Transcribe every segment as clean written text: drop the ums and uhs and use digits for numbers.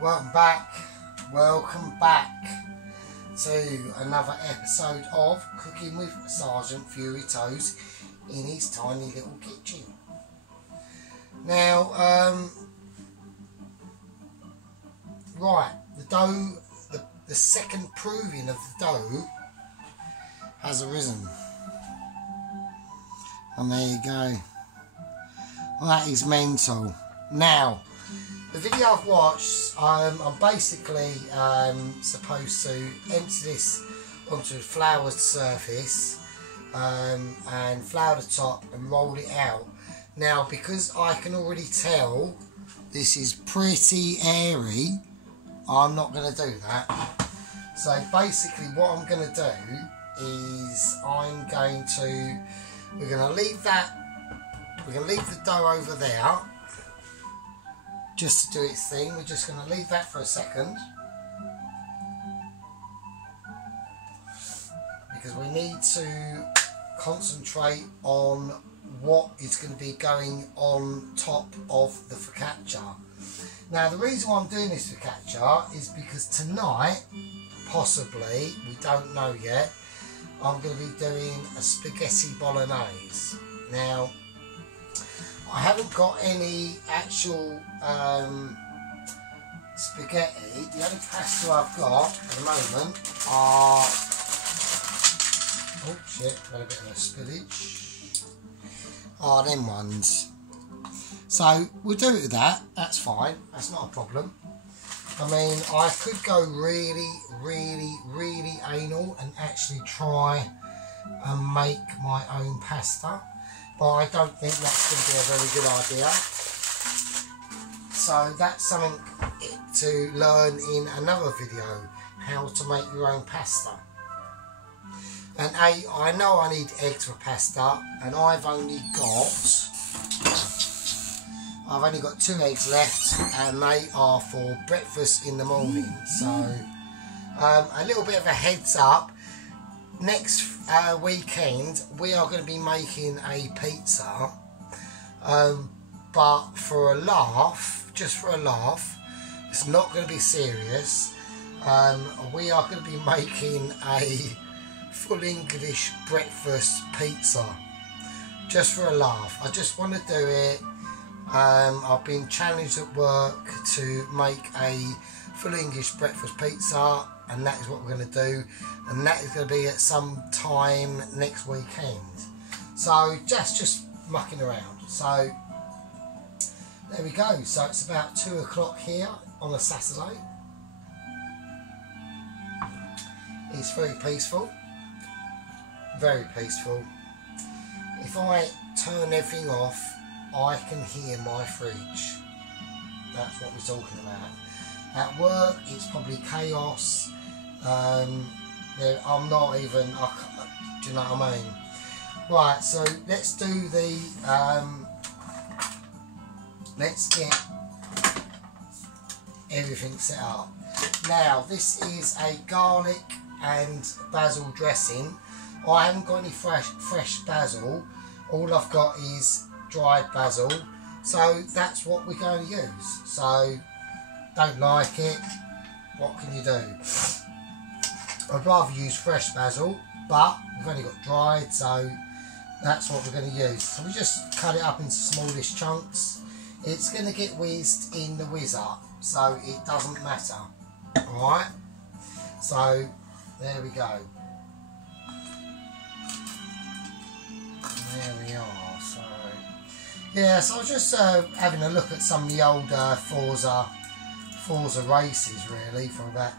Welcome back to another episode of Cooking with Sergeant Fury Toes in his tiny little kitchen. Now, right, the dough, the second proving of the dough has arisen. And there you go. Well, that is mental. Now, the video I've watched, I'm basically supposed to empty this onto a floured surface and flour the top and roll it out. Now, because I can already tell this is pretty airy, I'm not going to do that. So basically what I'm going to do is we're going to leave the dough over there just to do its thing. We're just going to leave that for a second because we need to concentrate on what is going to be going on top of the focaccia. Now, the reason why I'm doing this focaccia is because tonight, possibly, we don't know yet, I'm going to be doing a spaghetti bolognese. Now, I haven't got any actual spaghetti. The only pasta I've got at the moment are... Oh shit, got a bit of a spillage. Are them ones. So we'll do it with that. That's fine. That's not a problem. I mean, I could go really anal and actually try and make my own pasta. But I don't think that's going to be a very good idea. So that's something to learn in another video, how to make your own pasta. And I know I need eggs for pasta, and I've only got 2 eggs left, and they are for breakfast in the morning. So a little bit of a heads up. Next weekend we are going to be making a pizza, but for a laugh, just for a laugh, it's not going to be serious. We are going to be making a full English breakfast pizza, just for a laugh. I just want to do it. I've been challenged at work to make a full English breakfast pizza, and that is what we're going to do, and that is going to be at some time next weekend. So just mucking around. So there we go. So it's about 2 o'clock here on a Saturday. It's very peaceful, very peaceful. If I turn everything off, I can hear my fridge. That's what we're talking about. At work, it's probably chaos. I'm not even, do you know what I mean? Right, so let's do the, let's get everything set up. Now, this is a garlic and basil dressing. I haven't got any fresh basil. All I've got is dried basil. So that's what we're going to use. So, don't like it, what can you do? I'd rather use fresh basil, but we've only got dried, so that's what we're going to use. So we just cut it up into smallish chunks. It's going to get whizzed in the whizzer, so it doesn't matter. Alright, so there we go. There we are. So yeah, so I was just having a look at some of the older Forza races, really, from about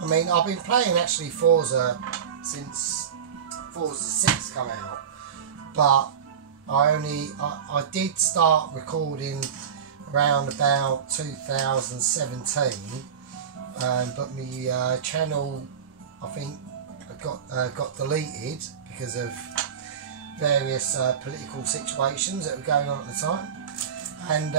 I mean, I've been playing actually Forza since Forza 6 come out, but I did start recording around about 2017, but my channel, I think, got deleted because of various political situations that were going on at the time, and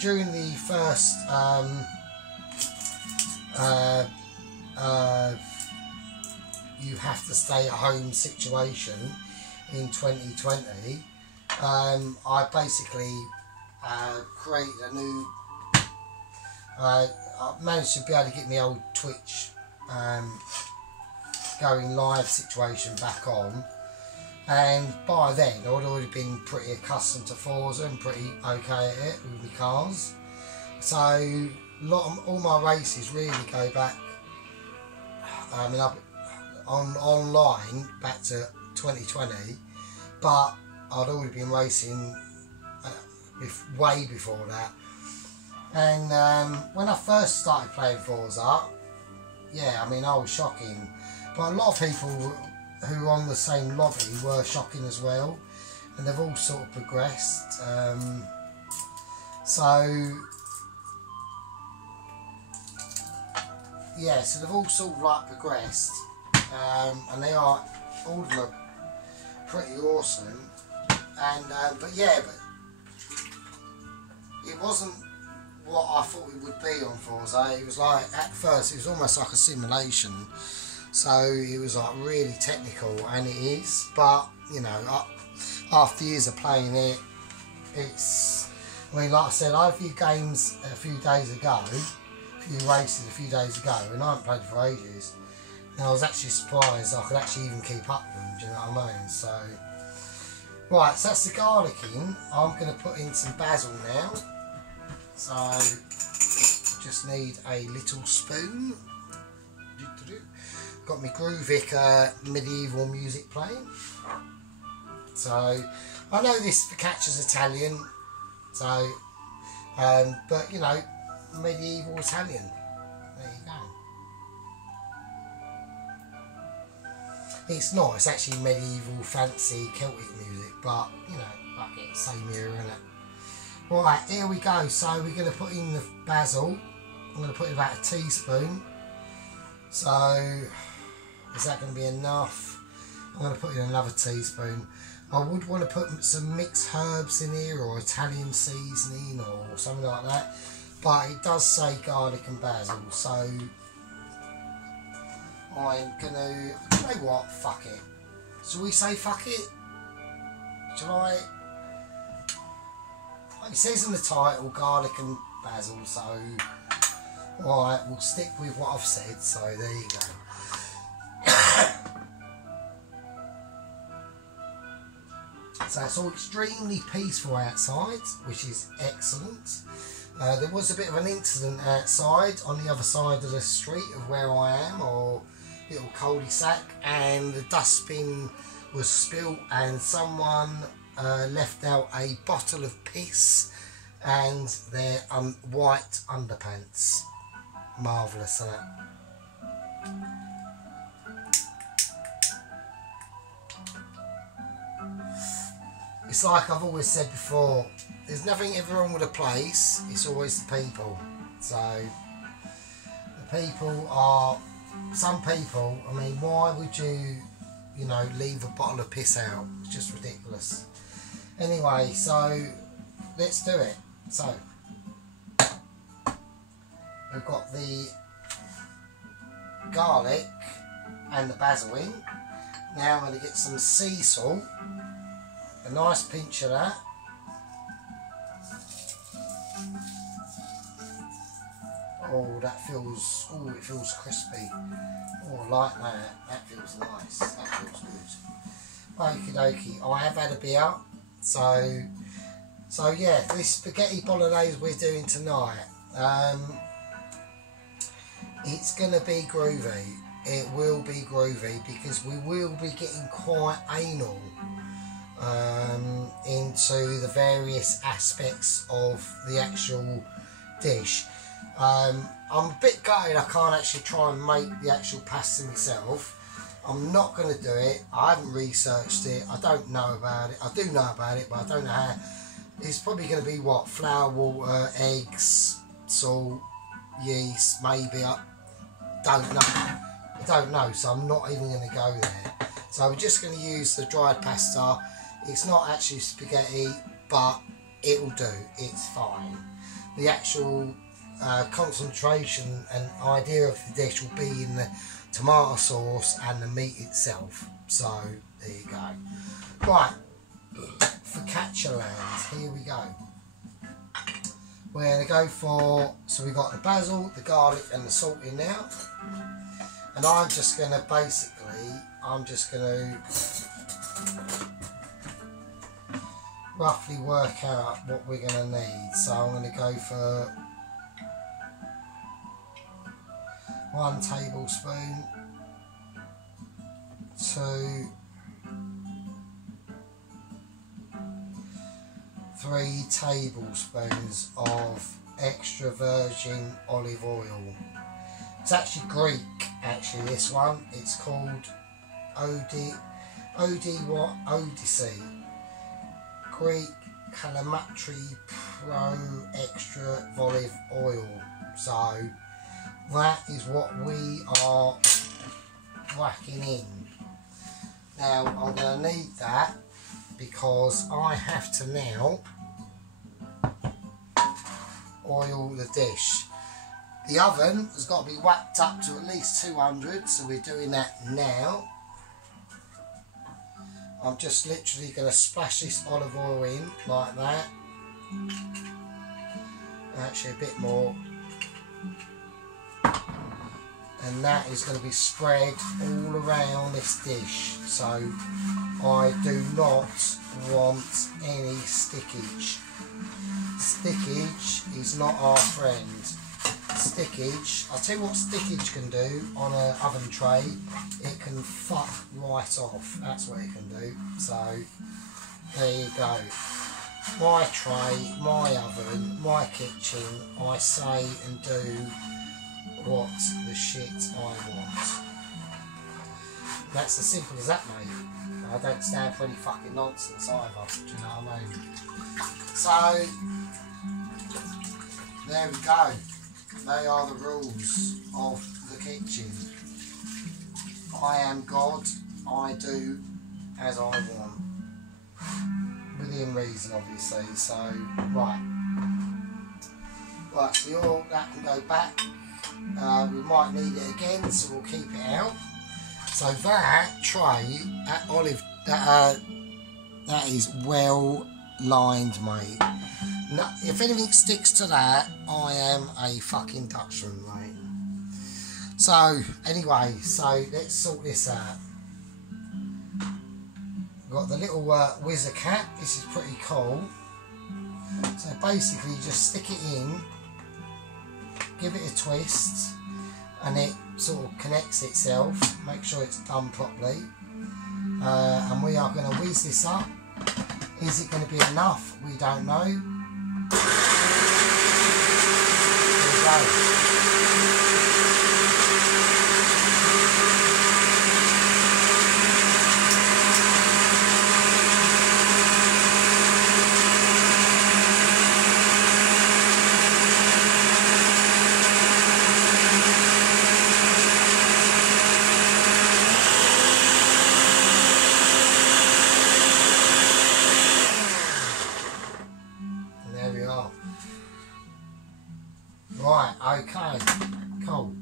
during the first you have to stay at home situation in 2020, I basically created a new. I managed to be able to get my old Twitch going live situation back on, and by then I'd already been pretty accustomed to Forza and pretty okay at it with my cars. So all my races really go back. I mean, online back to 2020, but I'd already been racing way before that. And when I first started playing Forza, yeah, I mean, I was shocking. But a lot of people who were on the same lobby were shocking as well. And they've all sort of progressed. Yeah, so they've all sort of like progressed. And they are, all of them are pretty awesome. And, but it wasn't what I thought it would be on Forza. It was like, at first, it was almost like a simulation. So it was like really technical, and it is. But, you know, after years of playing it, it's, I mean, like I said, I had a few games a few days ago, a few races a few days ago, and I haven't played for ages. And I was actually surprised I could actually even keep up with them, do you know what I mean? So, right, so that's the garlic in. I'm going to put in some basil now. So, just need a little spoon. Got my Groovic medieval music playing. So, I know this focaccia's Italian, so, but you know, medieval Italian. There you go. It's not, it's actually medieval, fancy Celtic music, but you know, like it, same era, innit? Right, here we go. So we're going to put in the basil. I'm going to put in about a teaspoon. So, is that going to be enough? I'm going to put in another teaspoon. I would want to put some mixed herbs in here, or Italian seasoning, or something like that. But it does say garlic and basil, so I'm going to, you know what, fuck it. Shall we say fuck it? Shall I? It says in the title, garlic and basil, so alright, we'll stick with what I've said, so there you go. So it's all extremely peaceful outside, which is excellent. There was a bit of an incident outside on the other side of the street of where I am, or little cul-de-sac, and the dustbin was spilt and someone left out a bottle of piss and their white underpants. Marvellous, isn't it? It's like I've always said before, there's nothing ever wrong with a place, it's always the people. So, the people are, some people, I mean, why would you, you know, leave a bottle of piss out? It's just ridiculous. Anyway, so let's do it. So we've got the garlic and the basil in. Now I'm going to get some sea salt, a nice pinch of that. Oh, that feels, oh, it feels crispy. Oh, I like that. That feels nice. That feels good. Okie dokie. I have had a beer. So yeah, this spaghetti bolognese we're doing tonight, it's going to be groovy. It will be groovy because we will be getting quite anal into the various aspects of the actual dish. I'm a bit gutted I can't actually try and make the actual pasta myself. I'm not going to do it. I haven't researched it. I don't know about it. I do know about it, but I don't know how. It's probably going to be what? Flour, water, eggs, salt, yeast, maybe. I don't know. I don't know, so I'm not even going to go there. So we're just going to use the dried pasta. It's not actually spaghetti, but it'll do. It's fine. The actual concentration and idea of the dish will be in the tomato sauce and the meat itself. So there you go. Right, focaccia land, here we go. we're going to go for, so we've got the basil, the garlic and the salt in now. And I'm just going to basically, roughly work out what we're going to need. So I'm going to go for 1 tablespoon, 2, 3 tablespoons of extra virgin olive oil. It's actually Greek, actually, this one. It's called Odyssey. Greek Calamatri Pro Extra Olive Oil. So that is what we are whacking in. Now I'm going to need that because I have to now oil the dish. The oven has got to be whacked up to at least 200, so we're doing that now. I'm just literally going to splash this olive oil in like that. Actually a bit more. And that is going to be spread all around this dish. So I do not want any stickage. Stickage is not our friend. Stickage, I'll tell you what stickage can do on an oven tray. It can fuck right off. That's what it can do. So there you go. My tray, my oven, my kitchen. I say and do what the shit I want. That's as simple as that, mate. I don't stand for any fucking nonsense either. Do you know what I mean? So there we go. They are the rules of the kitchen. I am God. I do as I want. Within reason, obviously. So, right. Right, so the oil, that can go back. We might need it again, so we'll keep it out. So that tray, that olive, that is well lined, mate. No, if anything sticks to that, I am a fucking Dutchman, mate. So, anyway, so let's sort this out. We've got the little whizzer cap. This is pretty cool. So basically, you just stick it in, give it a twist, and it sort of connects itself. Make sure it's done properly. And we are going to whiz this up. Is it going to be enough? We don't know. There we go. Right, okay, cool.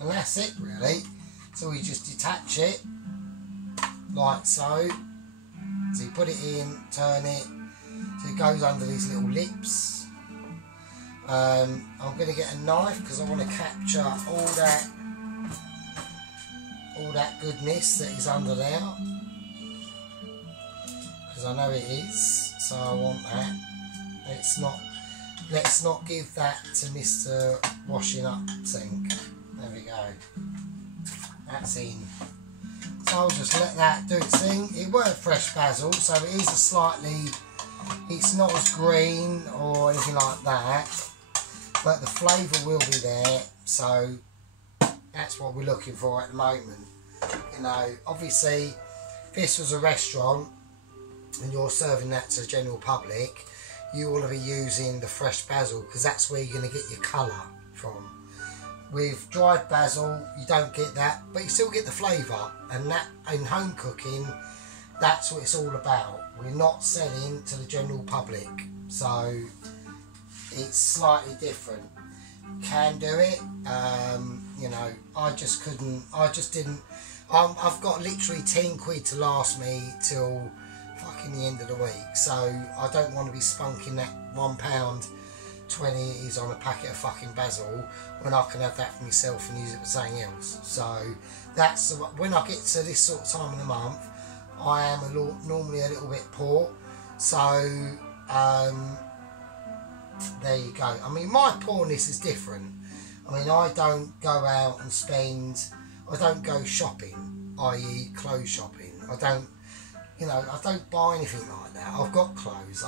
And that's it really. So we just detach it like so. So you put it in, turn it, so it goes under these little lips. I'm going to get a knife because I want to capture all that goodness that is under there. Because I know it is, so I want that. Let's not give that to Mr. Washing Up Sink. There we go. That's in. So I'll just let that do its thing. It weren't fresh basil, so it is a slightly, it's not as green or anything like that, but the flavour will be there, so that's what we're looking for at the moment. You know, obviously, if this was a restaurant and you're serving that to the general public, you want to be using the fresh basil because that's where you're going to get your colour from. With dried basil, you don't get that, but you still get the flavour, and that in home cooking, that's what it's all about. We're not selling to the general public, so it's slightly different. Can do it, you know, I just couldn't, I just didn't. I've got literally 10 quid to last me till fucking the end of the week, so I don't want to be spunking that £1 20 it is on a packet of fucking basil, when I can have that for myself and use it for something else. So that's when I get to this sort of time of the month, I am normally a little bit poor. So there you go. I mean, my poorness is different. I mean, I don't go out and spend, I don't go shopping, i.e. clothes shopping. I don't, you know, I don't buy anything like that. I've got clothes.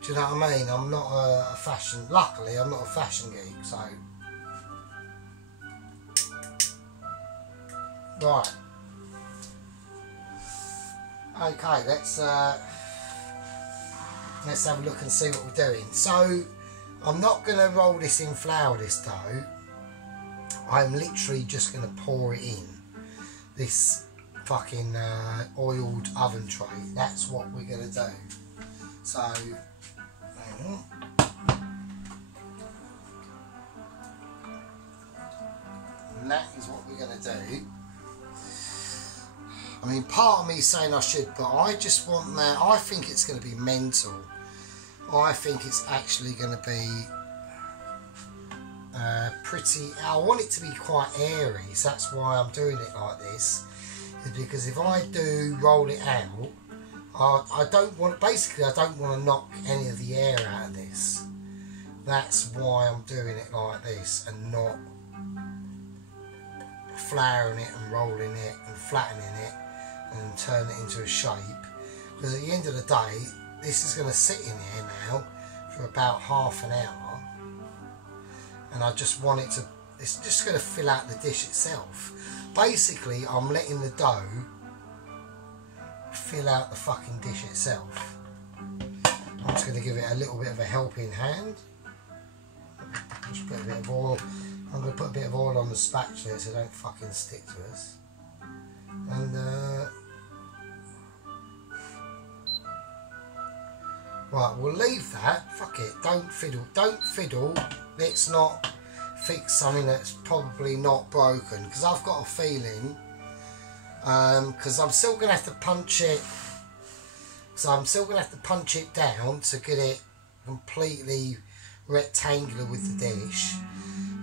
Do you know what I mean? I'm not a fashion, luckily I'm not a fashion geek, so. Right. Okay, let's have a look and see what we're doing. So, I'm not going to roll this in flour, this dough. I'm literally just going to pour it in this fucking oiled oven tray. That's what we're going to do. So, and that is what we're going to do. I mean, part of me is saying I should, but I just want that. I think it's going to be mental. I think it's actually going to be pretty. I want it to be quite airy, so that's why I'm doing it like this. Is because if I do roll it out, I don't want. Basically, I don't want to knock any of the air out of this. That's why I'm doing it like this and not flouring it and rolling it and flattening it and turn it into a shape, because at the end of the day this is going to sit in here now for about half an hour, and I just want it to, it's just going to fill out the dish itself. Basically I'm letting the dough fill out the fucking dish itself. I'm just going to give it a little bit of a helping hand. Just put a bit of oil. I'm going to put a bit of oil on the spatula so it don't fucking stick to us. And right, we'll leave that. Fuck it. Don't fiddle. Don't fiddle. Let's not fix something that's probably not broken, because I've got a feeling. Because I'm still going to have to punch it. So I'm still going to have to punch it down to get it completely rectangular with the dish.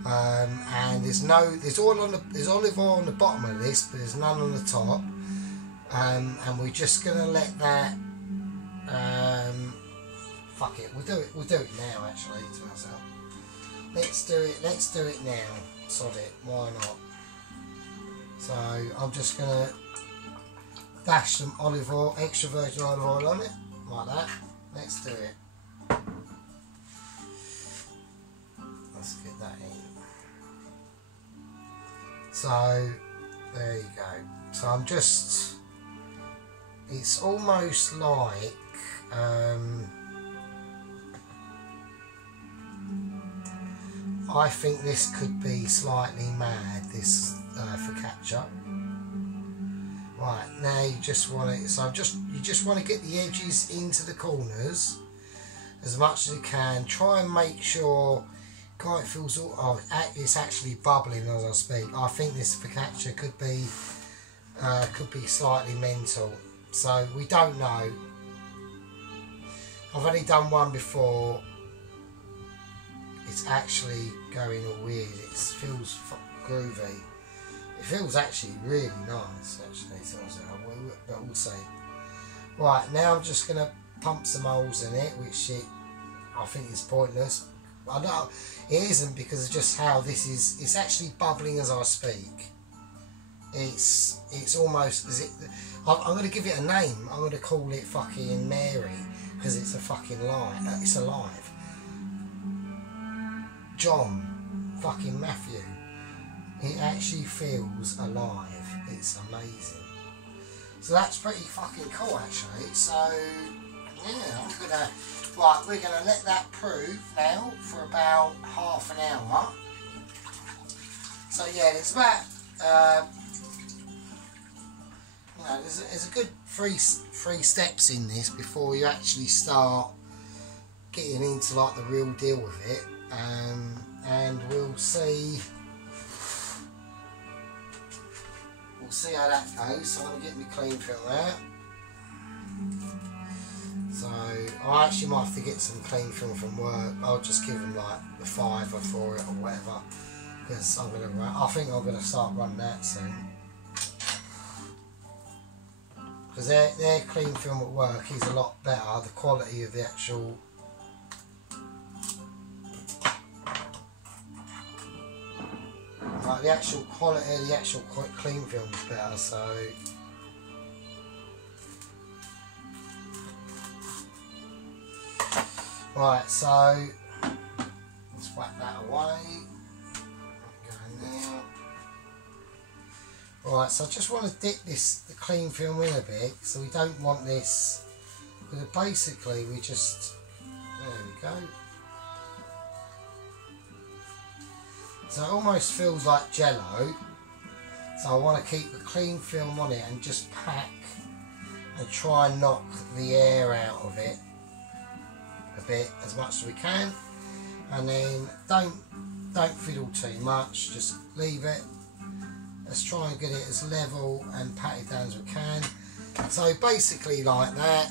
And there's olive oil on the bottom of this, but there's none on the top. And we're just gonna let that. Fuck it, we'll do it now. Actually, to myself, let's do it now. Sod it, why not? So I'm just gonna dash some olive oil, extra virgin olive oil on it, like that. Let's do it. Let's get that in. So there you go. So I'm just, it's almost like I think this could be slightly mad, this focaccia. Right, now you just want it, so you just want to get the edges into the corners as much as you can. Try and make sure, God, it feels all, oh, it's actually bubbling as I speak. I think this focaccia could be slightly mental. So we don't know. I've only done one before. It's actually going all weird. It feels groovy. It feels actually really nice, actually. But we'll see. Right, now I'm just going to pump some holes in it, which I think is pointless. I know it isn't, because of just how this is. It's actually bubbling as I speak. It's almost as it. I'm going to give it a name. I'm going to call it fucking Mary, because it's a fucking lie. It's alive. John, fucking Matthew. It actually feels alive. It's amazing. So that's pretty fucking cool, actually. So yeah, I'm gonna. Right, we're going to let that prove now for about half an hour. So yeah, there's about, you know, there's a good three steps in this before you actually start getting into like the real deal with it. And we'll see how that goes. So I'm going to get my clean film out. So So I actually might have to get some clean film from work. I'll just give them like the £5 for it or whatever, because I think I'm gonna start running that soon. Because their clean film at work is a lot better. The quality of the actual the actual quality of the actual clean film is better. So. Right, so let's whack that away. Going there. Right, so I just want to dip the clean film in a bit, so we don't want this, because basically we just, there we go. So it almost feels like Jello, so I want to keep the clean film on it and just pack and try and knock the air out of it a bit as much as we can, and then don't fiddle too much, just leave it. Let's try and get it as level and pat it down as we can. So basically like that.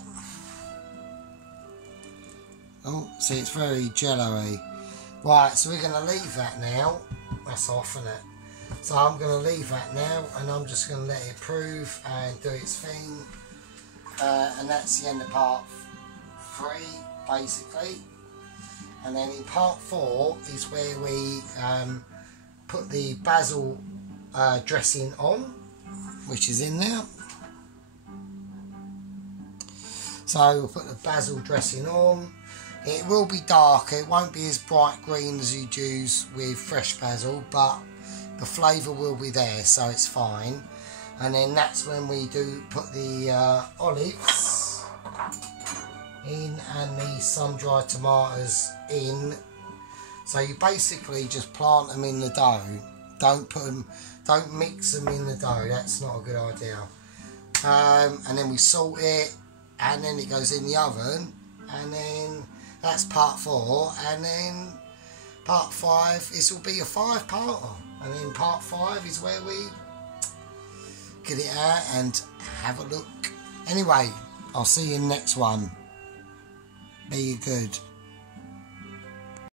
Oh, see, it's very jello-y. Right, so we're going to leave that now. That's off, isn't it? So I'm going to leave that now, and I'm just going to let it prove and do its thing. And that's the end of part 3. Basically, and then in part 4 is where we put the basil dressing on, which is in there. So we'll put the basil dressing on. It will be darker, it won't be as bright green as you'd use with fresh basil, but the flavour will be there, so it's fine. And then that's when we do put the olives in and the sun-dried tomatoes in. So you basically just plant them in the dough. Don't mix them in the dough, that's not a good idea. And then we salt it, and then it goes in the oven, and then that's part 4, and then part 5, this will be a 5-parter, and then part 5 is where we get it out and have a look. Anyway, I'll see you in the next one. Be good.